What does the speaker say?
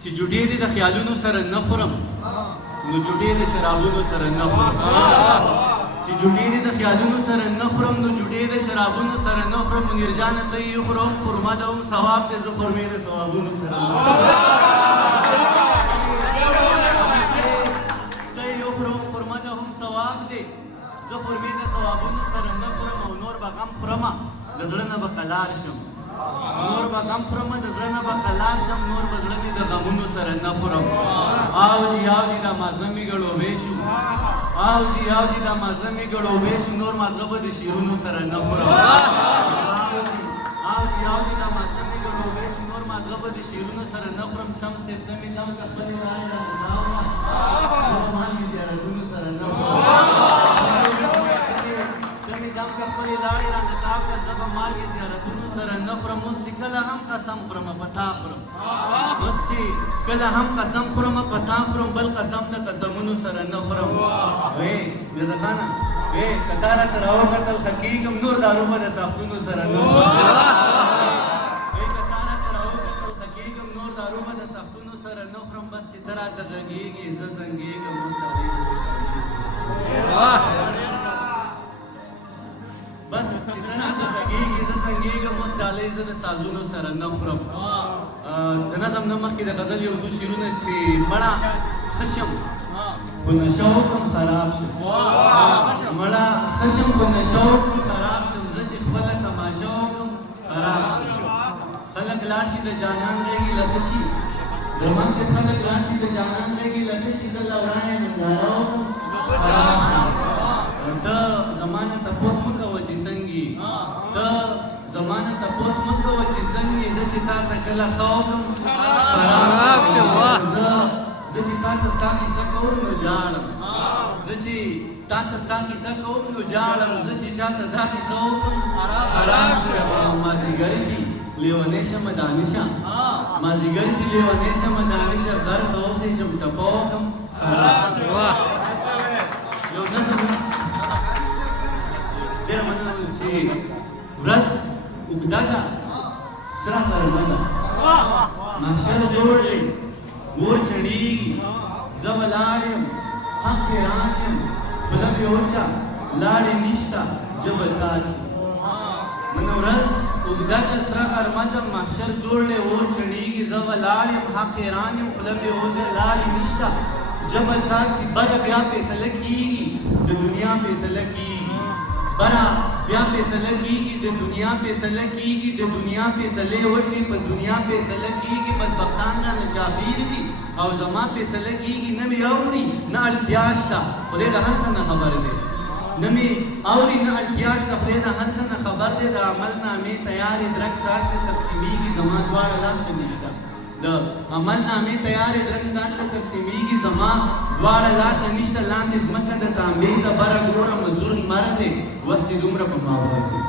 چې جوډې دې د خیالونو سره نه خورم نو جوډې د شرابونو سره نه خورم چې جوډې دې د خیالونو سره نه خورم نو جوډې د شرابونو سره نه خورم منیر جانه ته یې خورم خرما ده هم ثواب دی زه خرمې د ثوابونو سره نه خورم ته یې خورم خرما ده هم ثواب دی زه خرمې د ثوابونو سره نه خورم او نور به غم خورمه د زړه نه به قلار شم نور به غم خورم د زړه نه به قلار شم نور به زړه مې د غمونو سره نه خورم آو جی دا مازه مې ګړوبې شو آو جی دا مازه مې ګړوبې شو نور مازه به د شیرونو سره نه خورم آو جی دا مازه مې ګړوبې شو نور مازه به د شیرونو سره نه خورم شمس ابن مې دم د خپلې لارې راځاوه مان مې زیارتونو سره نه خورم دم که خپلې لاړې رانه تاو که زه به مالګې زیارتونو سره نه خورم اوس چې کله هم قسم خورم په تا خورم اوس چې کله هم قسم خورم په تا خورم بل قسم د قسمونو سره نه خورم وی میرزا خانه وی که تا راته راوکتل ښه کېږم نور دارو به د ساختونو سره نه خورم وی که تا راته راوکتل ښه کېږم نور دارو به د ساختونو سره نه خورم بس چې ته راته غږېږې زه زنګېږم اوس ډالۍ بس چې ته راته غږېږې زه زنګېږم اوس ډالۍ زه د سازونو سره نه خورم د نظم نه مخکې د غزل یو څو شعرونه چې مړه ښه شم خو نشه وکړم خراب شم مړه ښه شم خو نشه وکړم خراب شم زه چې خپله تماشه وکړم خراب شم خلک لاړ شي د جانان غېږې لښه شي درمان صاحب خلک لاړ شي د جانان غېږې لښه شي زه لورا یې ننداره وکړم خراب شم ته زما نه تپوس مه کوه چې څنګه یې ته زما نه تپوس مه کوه چې څنګه یې زه چې تا ته کله ښه وکړم خراب شم زه چې تا ته ستا کیسه کوم نو جاړم زه چې تا ته ستا کیسه کوم نو جاړم زه چې چا ته دا کیسه وکړم خراب شم مازدیګر شي لیونی شمه دانشه مازدیګر شي لیونی شمه دانشه غر ته وخېږم ټپه وکړم خراب شم یو نظم ډېره مننه چې ورځ اوږده ده سره غرمه ده محشر جوړ دی اور چړېږي زه ولاړ یم حق حیران یم خوله مې وچه لاړې نشته ژبه څاڅي منه ورځ اوږده ده سره غرمه ده محشر جوړ دی اور چړېږي زه ولاړ یم حق حیران یم خوله مې وچه لاړې نشته ژبه څاڅي بله بیا فیصله کېږي د دنیا فیصله کېږي برا بیا فیصله کېږي د دنیا فیصله کېږي د دنیا فیصلې وشي په دنیا فیصله کېږي بدبختان رانه چاپېر دي او زما فیصله کېږي نه مې اوري نه اړتیا شته خدای د هر څه نه خبر دی نه مې اوري نه اړتیا شته خدای د هر څه نه خبر دی د عمل نامې تیارې درک ساعت ته تقسیمېږي زما دواړه لاسه نشته د عمل نامې تیارې درک ساعت ته تقسیمېږي زما دواړه لاسه نشته لاندې ځمکه د تانبې د بره ګوره مزدور لمر دی وس دې دومره په ما وکړي